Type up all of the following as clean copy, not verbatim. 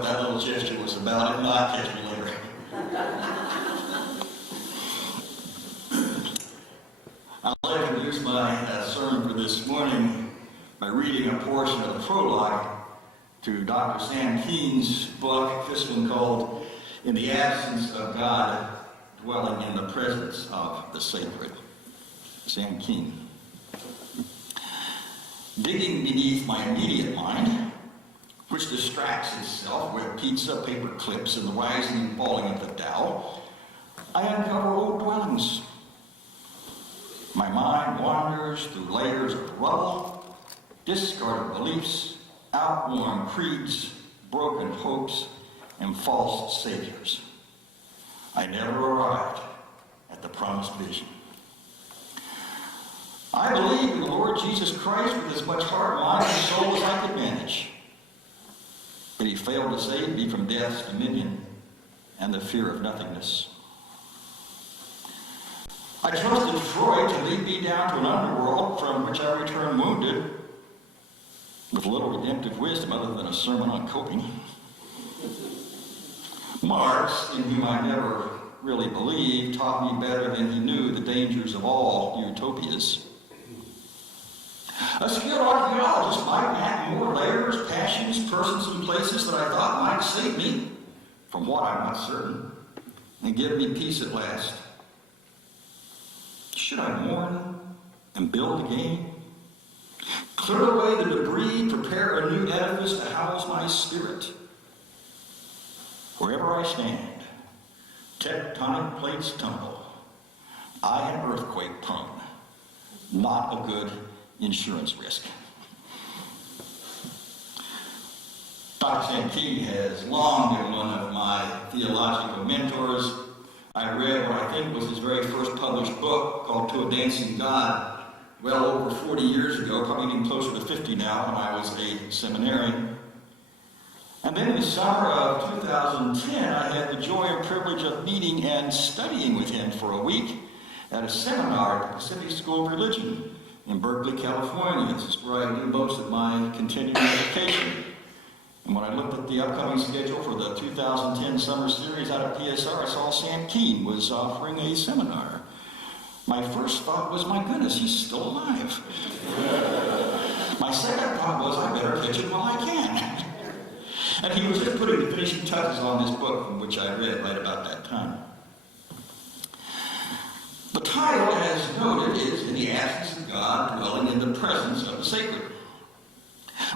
what that little gesture was about. If not, catch me later. I'll introduce my sermon for this morning by reading a portion of the prologue to Dr. Sam Keene's book, this one called In the Absence of God, Dwelling in the Presence of the Sacred. Sam Keene. Digging beneath my immediate mind, which distracts itself with pizza, paper clips, and the rising and falling of the Tao, I uncover old dwellings. My mind wanders through layers of rubble, discarded beliefs, outworn creeds, broken hopes, and false saviors. I never arrived at the promised vision. I believe in the Lord Jesus Christ with as much heart, mind, and soul as I could manage. But he failed to save me from death's dominion and the fear of nothingness. I trusted Freud to lead me down to an underworld from which I returned wounded, with little redemptive wisdom other than a sermon on coping. Marx, in whom I never really believed, taught me better than he knew the dangers of all utopias. A skilled archaeologist might map more layers, passions, persons, and places that I thought might save me from what I'm not certain and give me peace at last. Should I mourn and build again? Clear away the debris, prepare a new edifice to house my spirit. Wherever I stand, tectonic plates tumble. I am earthquake prone, not a good insurance risk. Dr. Sam Keene has long been one of my theological mentors. I read what I think was his very first published book called To a Dancing God well over 40 years ago, probably even closer to 50 now, when I was a seminarian. And then in the summer of 2010, I had the joy and privilege of meeting and studying with him for a week at a seminar at the Pacific School of Religion in Berkeley, California. This is where I do most of my continuing education. And when I looked at the upcoming schedule for the 2010 summer series out of PSR, I saw Sam Keene was offering a seminar. My first thought was, my goodness, he's still alive. My second thought was, I better catch it while I can. And he was just putting the finishing touches on this book, from which I read right about that time. The title, as noted, is In the Absence of God, Dwelling in the Presence of the Sacred.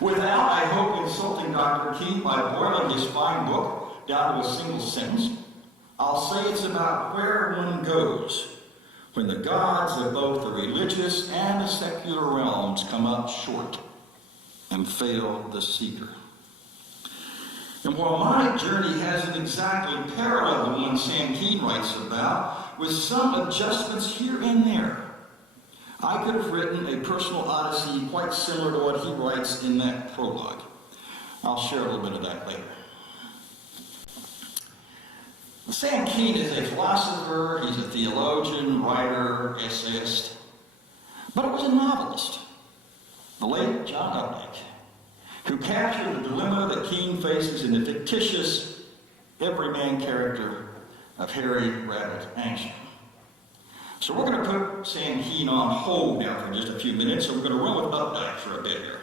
Without, I hope, insulting Dr. Keene by boiling his fine book down to a single sentence, I'll say it's about where one goes when the gods of both the religious and the secular realms come up short and fail the seeker. And while my journey hasn't exactly paralleled the one Sam Keene writes about, with some adjustments here and there, I could have written a personal odyssey quite similar to what he writes in that prologue. I'll share a little bit of that later. Sam Keene is a philosopher, he's a theologian, writer, essayist, but it was a novelist, the late John Updike, who captured the dilemma that Keene faces in the fictitious, everyman character of Harry Rabbit Angstrom. So we're going to put Sam Keene on hold now for just a few minutes, so we're going to run with Updike for a bit here.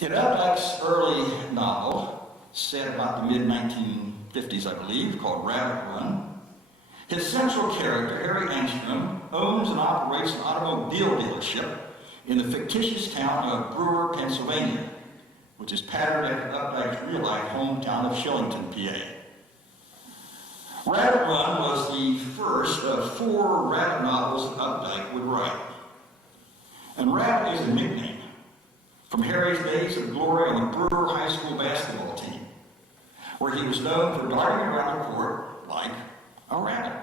In Updike's early novel, set about the mid-1950s, I believe, called Rabbit Run, his central character, Harry Angstrom, owns and operates an automobile dealership in the fictitious town of Brewer, Pennsylvania, which is patterned after Updike's real-life hometown of Shillington, PA. Rabbit Run was the first of 4 rabbit novels that Updike would write. And Rabbit is a nickname from Harry's days of glory on the Brewer High School basketball team, where he was known for darting around the court like a rabbit.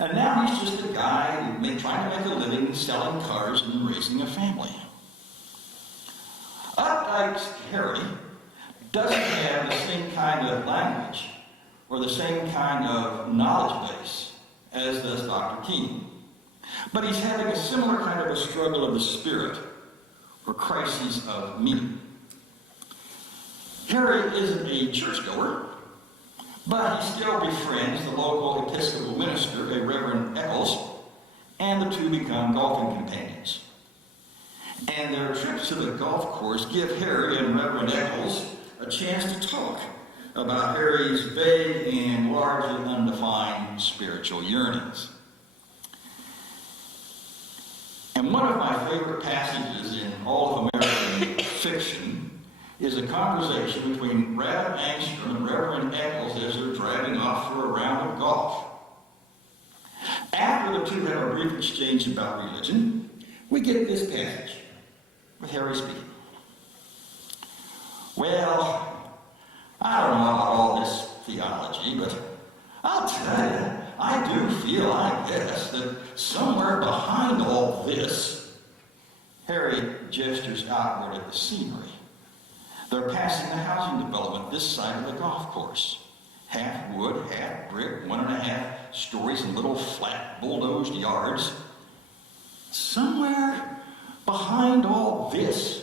And now he's just a guy trying to make a living selling cars and raising a family. Updike's Harry doesn't have the same kind of language or the same kind of knowledge base as does Dr. Keene. But he's having a similar kind of a struggle of the spirit or crises of meaning. Harry isn't a churchgoer, but he still befriends the local Episcopal minister, a Reverend Eccles, and the two become golfing companions. And their trips to the golf course give Harry and Reverend Eccles a chance to talk about Harry's vague and largely undefined spiritual yearnings. And one of my favorite passages in all of American fiction is a conversation between Rabbi Angstrom and Reverend Eccles as they're driving off for a round of golf. After the two have a brief exchange about religion, we get this passage with Harry speaking. Well, I don't know about all this theology, but I'll tell you, I do feel, I guess, that somewhere behind all this, Harry gestures outward at the scenery. They're passing the housing development this side of the golf course. Half wood, half brick, 1.5 stories in little flat bulldozed yards. Somewhere behind all this,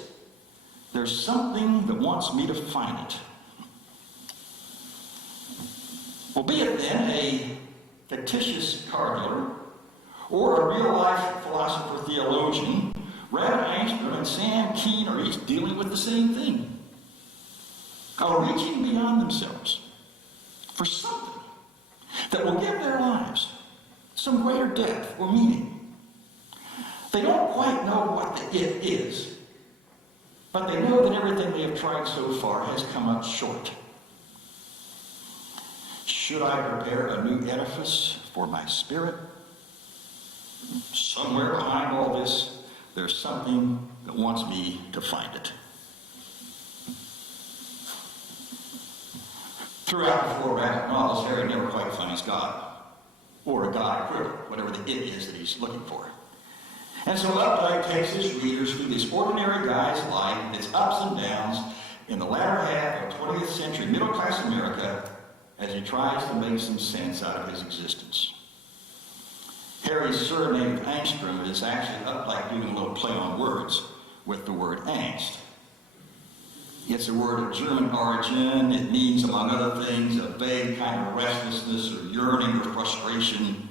there's something that wants me to find it. Well, be it then a fictitious car dealer or a real-life philosopher theologian, Rabbi Angstrom and Sam Keene are each dealing with the same thing. Are reaching beyond themselves for something that will give their lives some greater depth or meaning. They don't quite know what the it is, but they know that everything they have tried so far has come up short. Should I prepare a new edifice for my spirit? Somewhere behind all this, there's something that wants me to find it. Throughout the 4 Rabbit novels, Harry never quite finds God, or a God equivalent, whatever the it is that he's looking for. And so Updike takes his readers through this ordinary guy's life and its ups and downs in the latter half of 20th century middle-class America as he tries to make some sense out of his existence. Harry's surname Angstrom is actually Updike doing a little play on words with the word angst. It's a word of German origin. It means, among other things, a vague kind of restlessness or yearning or frustration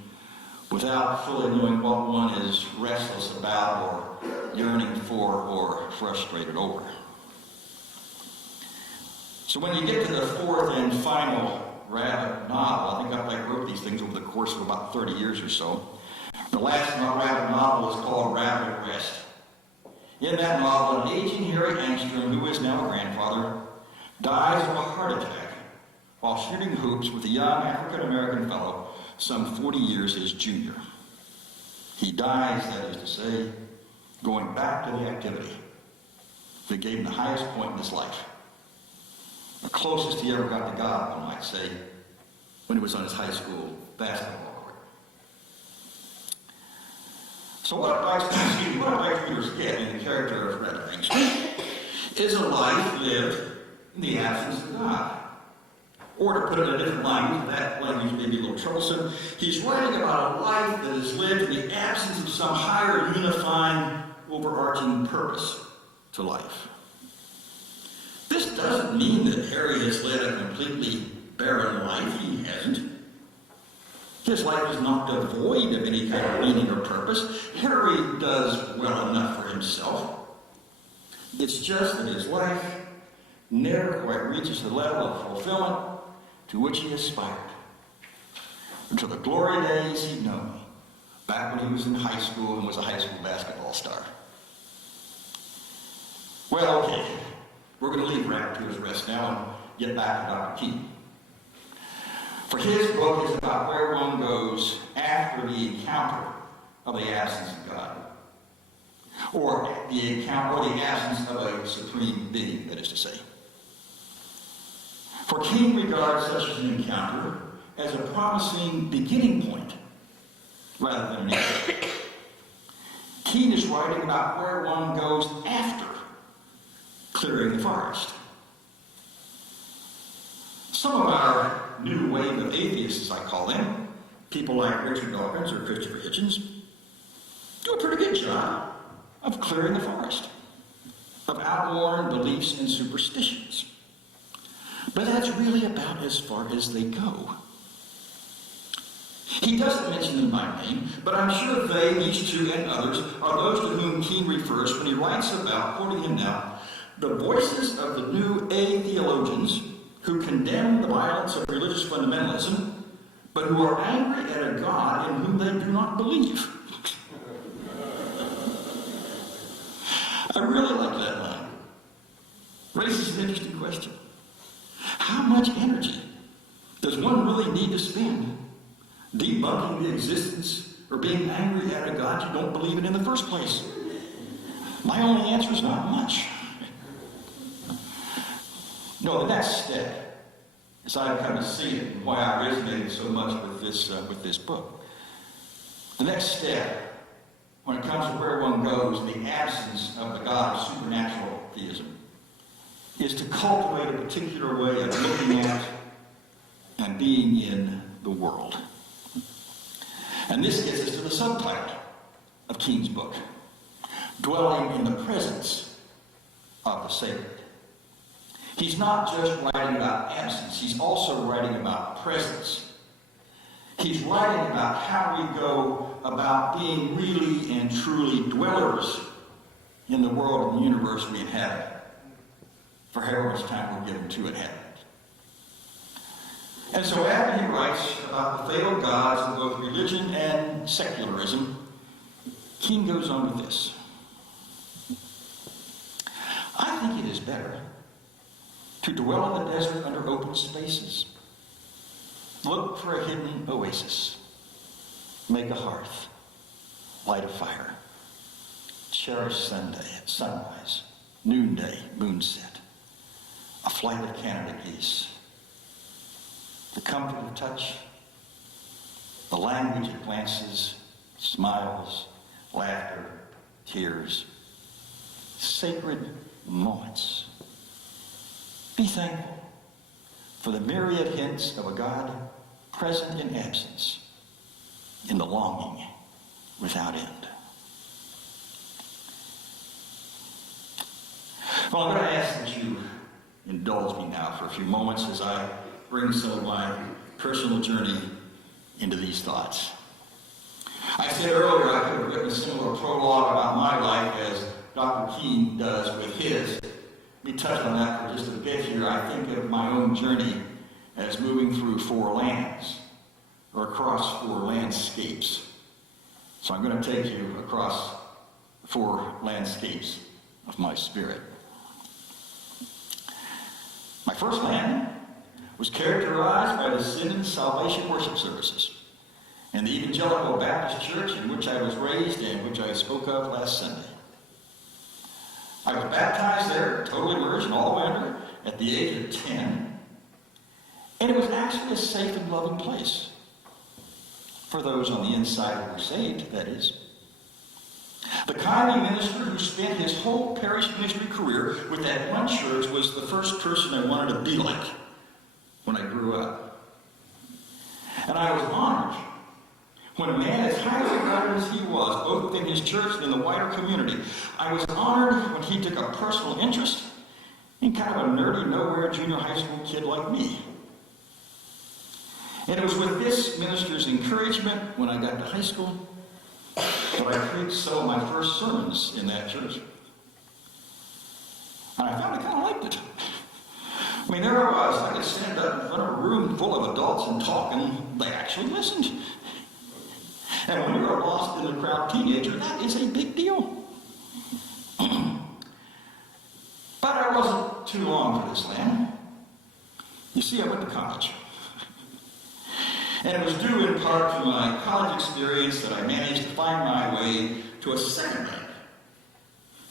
without fully knowing what one is restless about or yearning for or frustrated over. So when you get to the 4th and final Rabbit novel, I think Updike wrote these things over the course of about 30 years or so. The last Rabbit novel is called Rabbit Rest. In that novel, an aging Harry Angstrom, who is now a grandfather, dies of a heart attack while shooting hoops with a young African-American fellow some 40 years his junior. He dies, that is to say, going back to the activity that gave him the highest point in his life. The closest he ever got to God, one might say, when he was on his high school basketball court. So what Updike's readers get in the character of Red Angstrom is a life lived in the absence of God. Or to put it in a different language, that language may be a little troublesome, he's writing about a life that is lived in the absence of some higher, unifying, overarching purpose to life. This doesn't mean that Harry has led a completely barren life. He hasn't. His life is not devoid of any kind of meaning or purpose. Harry does well enough for himself. It's just that his life never quite reaches the level of fulfillment to which he aspired. Until the glory days he'd known, back when he was in high school and was a high school basketball star. Well, okay. We're going to leave Rabbit to his rest now and get back to Dr. Keene. For his book is about where one goes after the encounter of the absence of God. Or the encounter or the absence of a supreme being, that is to say. For Keene regards such an encounter as a promising beginning point rather than an end. Keene is writing about where one goes after clearing the forest. Some of our new wave of atheists, as I call them, people like Richard Dawkins or Christopher Hitchens, do a pretty good job of clearing the forest, of outworn beliefs and superstitions. But that's really about as far as they go. He doesn't mention them by name, but I'm sure they, these two, and others are those to whom King refers when he writes about, quoting him now, the voices of the new theologians who condemn the violence of religious fundamentalism, but who are angry at a God in whom they do not believe. I really like that line. Raises an interesting question. How much energy does one really need to spend debunking the existence or being angry at a God you don't believe in the first place? My only answer is not much. No, the next step, as I kind of see it and why I resonated so much with this book, the next step, when it comes to where one goes, the absence of the God of supernatural theism, is to cultivate a particular way of looking at and being in the world. And this gets us to the subtitle of King's book, Dwelling in the Presence of the Sacred. He's not just writing about absence, he's also writing about presence. He's writing about how we go about being really and truly dwellers in the world and the universe we inhabit, for however much time we're given to inhabit it. And so after he writes about the failed gods of both religion and secularism, King goes on with this. I think it is better to dwell in the desert under open spaces. Look for a hidden oasis. Make a hearth. Light a fire. Cherish Sunday at sunrise, noonday, moonset. A flight of Canada geese. The comfort of touch. The language of glances, smiles, laughter, tears. Sacred moments. Be thankful for the myriad hints of a God present in absence, in the longing without end. Well, I'm going to ask that you indulge me now for a few moments as I bring some of my personal journey into these thoughts. I said earlier I could have written a similar prologue about my life as Dr. King does with his. Let me touch on that for just a bit here. I think of my own journey as moving through four lands, or across four landscapes. So I'm going to take you across four landscapes of my spirit. My first land was characterized by the Sin and Salvation worship services and the Evangelical Baptist Church in which I was raised and which I spoke of last Sunday. I was baptized there, totally immersed, all the way under, at the age of 10. And it was actually a safe and loving place. For those on the inside who were saved, that is. The kindly minister who spent his whole parish ministry career with that one church was the first person I wanted to be like when I grew up. And I was honored when a man as highly regarded as he was, both within his church and in the wider community, I was honored when he took a personal interest in kind of a nerdy, nowhere junior high school kid like me. And it was with this minister's encouragement when I got to high school that I preached some of my first sermons in that church. And I found I kind of liked it. I mean, there I was. I could stand up in front of a room full of adults and talk, and they actually listened. And when you're a lost in the crowd teenager, that is a big deal. But I wasn't too long for this land. You see, I went to college. And it was due in part to my college experience that I managed to find my way to a second land.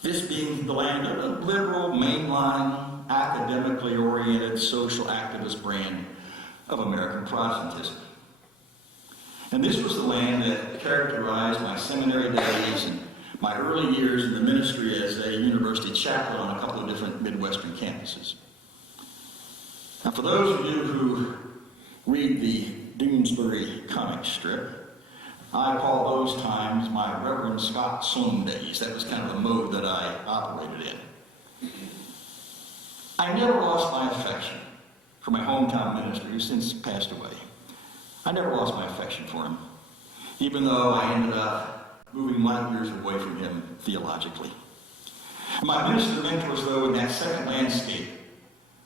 This being the land of a liberal, mainline, academically oriented, social activist brand of American Protestantism. And this was the land that characterized my seminary days and my early years in the ministry as a university chaplain on a couple of different Midwestern campuses. Now, for those of you who read the Doonesbury comic strip, I call those times my Reverend Scott Sloan days. That was kind of the mode that I operated in. I never lost my affection for my hometown minister, who since passed away. I never lost my affection for him, even though I ended up moving light years away from him theologically. My minister mentors, though, in that second landscape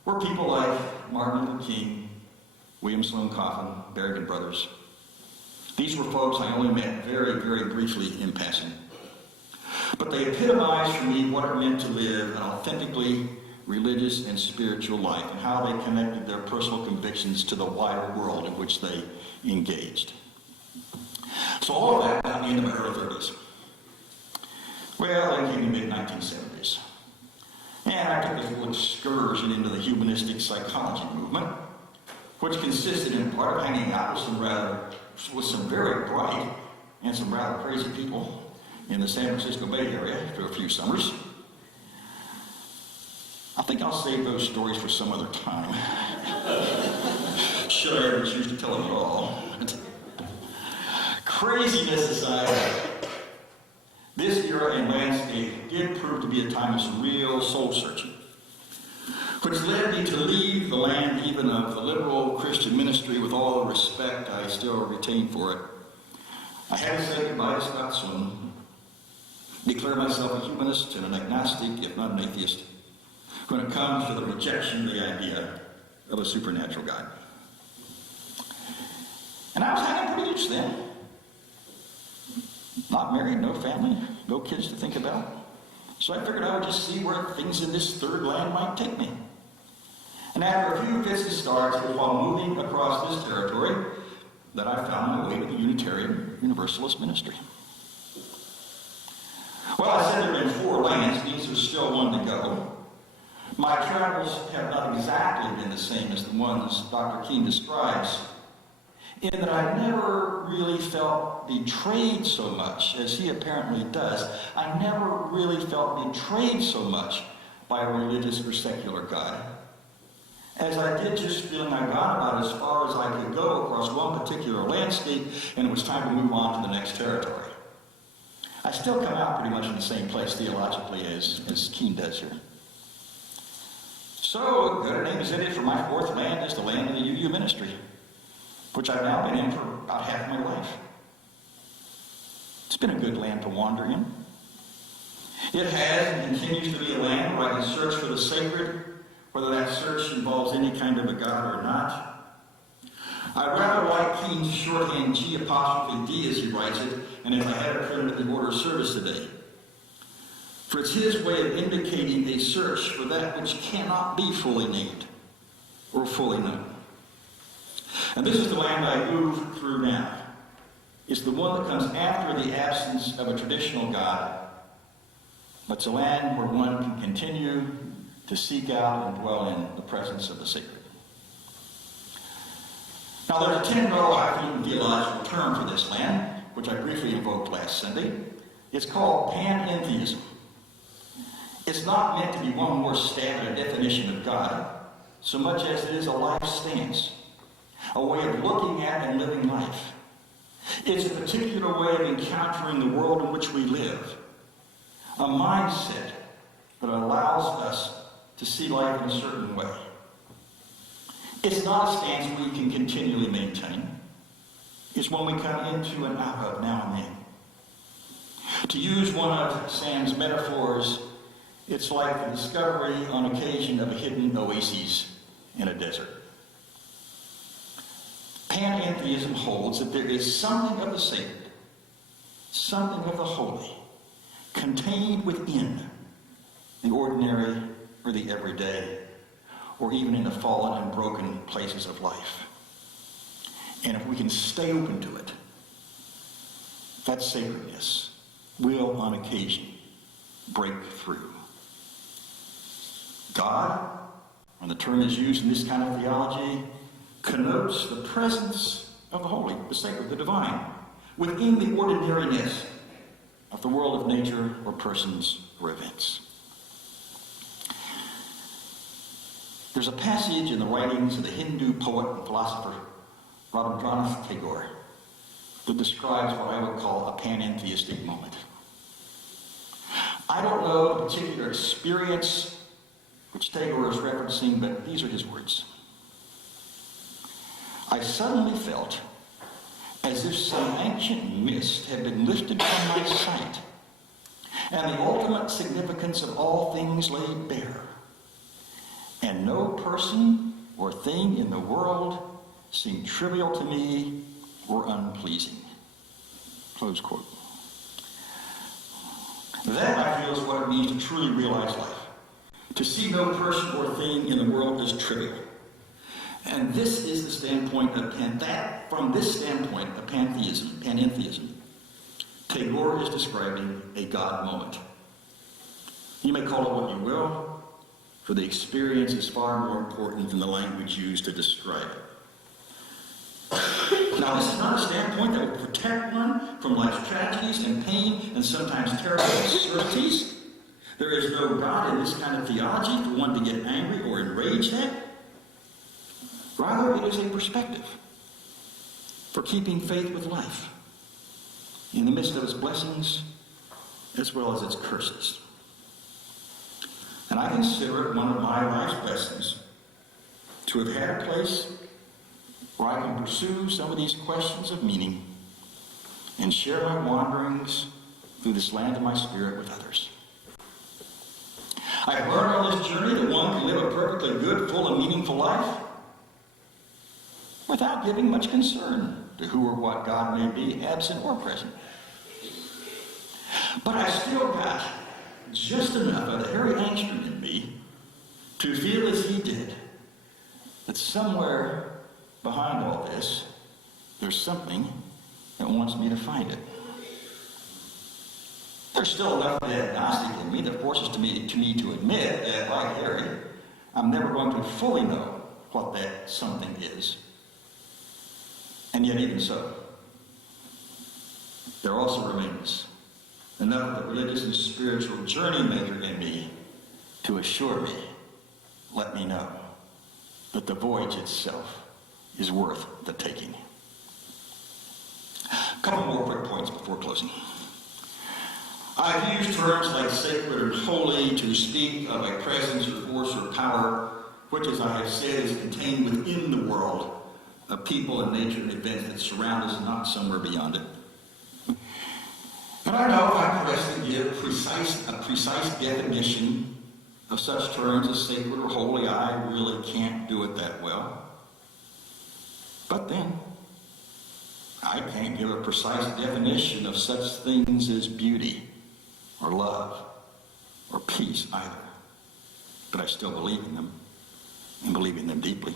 were people like Martin Luther King, William Sloane Coffin, Berrigan Brothers. These were folks I only met very, very briefly in passing. But they epitomized for me what it meant to live an authentically religious and spiritual life, and how they connected their personal convictions to the wider world in which they engaged. So all of that got me into my early 30s. Well, then came the mid-1970s. And I took this little excursion into the humanistic psychology movement, which consisted in part of hanging out with some very bright and some rather crazy people in the San Francisco Bay Area for a few summers. I think I'll save those stories for some other time. Should I ever choose to tell them at all. Craziness aside, this era and landscape did prove to be a time of some real soul-searching, which led me to leave the land even of the liberal Christian ministry with all the respect I still retain for it. I had to say goodbye to Scott Swinton, declare myself a humanist and an agnostic, if not an atheist, when it comes to the rejection of the idea of a supernatural God. And I was hanging pretty loose then. Not married, no family, no kids to think about. So I figured I would just see where things in this third land might take me. And after a few fits and starts, it was while moving across this territory that I found my way to the Unitarian Universalist ministry. Well, I said there had been 4 lands, means there's still one to go. My travels have not exactly been the same as the ones Dr. King describes, in that I never really felt betrayed so much as he apparently does. I never really felt betrayed so much by a religious or secular God as I did just feeling I got about as far as I could go across one particular landscape, and it was time to move on to the next territory. I still come out pretty much in the same place theologically as Keene does here. So, good name is in it for my 4th land is the land of the UU ministry, which I've now been in for about half my life. It's been a good land to wander in. It has and continues to be a land where I can search for the sacred, whether that search involves any kind of a God or not. I rather like Keene's shorthand G''D as he writes it, and as I had it printed in the order of service today. For it's his way of indicating a search for that which cannot be fully named or fully known. And this is the land I move through now. It's the one that comes after the absence of a traditional God, but it's a land where one can continue to seek out and dwell in the presence of the sacred. Now there's a 10-row hyphen theological term for this land, which I briefly invoked last Sunday. It's called panentheism. It's not meant to be one more stab at a definition of God, so much as it is a life stance, a way of looking at and living life. It's a particular way of encountering the world in which we live, a mindset that allows us to see life in a certain way. It's not a stance we can continually maintain. It's one we come into and out of now and then. To use one of Sam's metaphors, it's like the discovery on occasion of a hidden oasis in a desert. Panentheism holds that there is something of the sacred, something of the holy, contained within the ordinary or the everyday, or even in the fallen and broken places of life. And if we can stay open to it, that sacredness will, on occasion, break through. God, when the term is used in this kind of theology, connotes the presence of the holy, the sacred, the divine, within the ordinariness of the world of nature or persons or events. There's a passage in the writings of the Hindu poet and philosopher Rabindranath Tagore that describes what I would call a panentheistic moment. I don't know the particular experience which Tagore is referencing, but these are his words. I suddenly felt as if some ancient mist had been lifted from my sight, and the ultimate significance of all things laid bare, and no person or thing in the world seemed trivial to me or unpleasing. Close quote. That, I feel, is what it means to truly realize life. To see no person or thing in the world as trivial. And this is the standpoint of from this standpoint of panentheism, Tagore is describing a God moment. You may call it what you will, for the experience is far more important than the language used to describe it. Now, this is not a standpoint that will protect one from life's tragedies and pain and sometimes terrible absurdities. There is no God in this kind of theology for one to get angry or enraged at. Rather, it is a perspective for keeping faith with life in the midst of its blessings as well as its curses. And I consider it one of my life's blessings to have had a place where I can pursue some of these questions of meaning and share my wanderings through this land of my spirit with others. I've learned on this journey that one can live a perfectly good, full, and meaningful life without giving much concern to who or what God may be, absent or present. But I still got just enough of the Harry Angstrom in me to feel as he did, that somewhere behind all this, there's something that wants me to find it. There's still enough dead Gnostic in me that forces me to admit that, like Harry, I'm never going to fully know what that something is. And yet, even so, there also remains enough of the religious and spiritual journey maker in me to assure me, let me know, that the voyage itself is worth the taking. A couple more quick points before closing. I've used terms like sacred and holy to speak of a presence or force or power, which, as I have said, is contained within the world of people and nature and events that surround us and not somewhere beyond it. And I know if I press to give a precise definition of such terms as sacred or holy, I really can't do it that well. But then, I can't give a precise definition of such things as beauty or love or peace either. But I still believe in them, and believe in them deeply.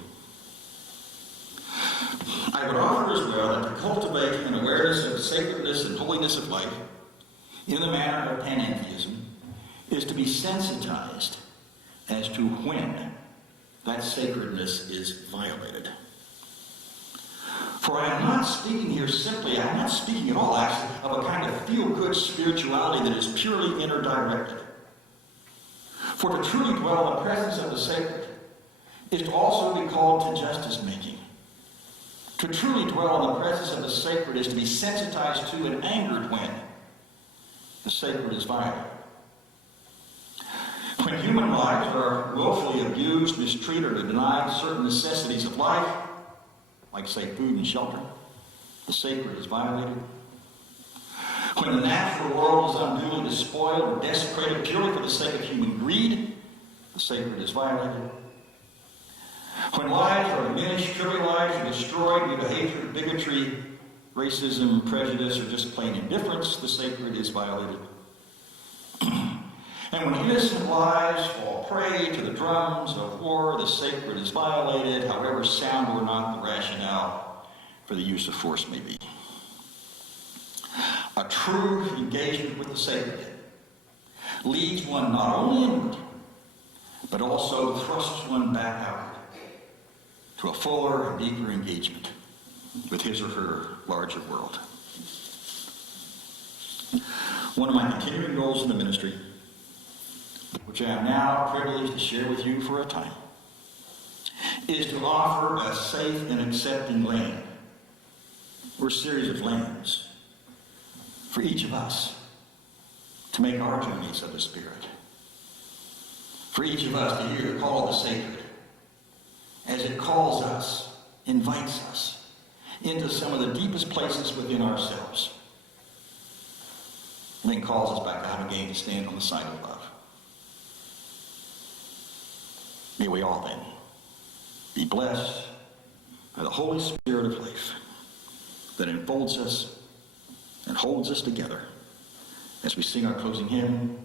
I would offer as well that to cultivate an awareness of sacredness and holiness of life in the manner of panentheism is to be sensitized as to when that sacredness is violated. For I am not speaking here simply, I'm not speaking at all actually, of a kind of feel-good spirituality that is purely inner-directed. For to truly dwell in the presence of the sacred is to also be called to justice-making. To truly dwell in the presence of the sacred is to be sensitized to and angered when the sacred is violated. When human lives are willfully abused, mistreated, or denied certain necessities of life, like, say, food and shelter, the sacred is violated. When the natural world is unduly despoiled or desecrated purely for the sake of human greed, the sacred is violated. When lives are diminished, trivialized, or destroyed due to hatred, bigotry, racism, prejudice, or just plain indifference, the sacred is violated. And when innocent lives fall prey to the drums of war, the sacred is violated, however sound or not the rationale for the use of force may be. A true engagement with the sacred leads one not only inward, but also thrusts one back outward to a fuller and deeper engagement with his or her larger world. One of my continuing goals in the ministry, which I am now privileged to share with you for a time, is to offer a safe and accepting land, or series of lands, for each of us to make our journeys of the Spirit. For each of us to hear the call of the sacred as it calls us invites us into some of the deepest places within ourselves, and then calls us back out again to stand on the side of love. May we all then be blessed by the Holy Spirit of life that enfolds us and holds us together as we sing our closing hymn.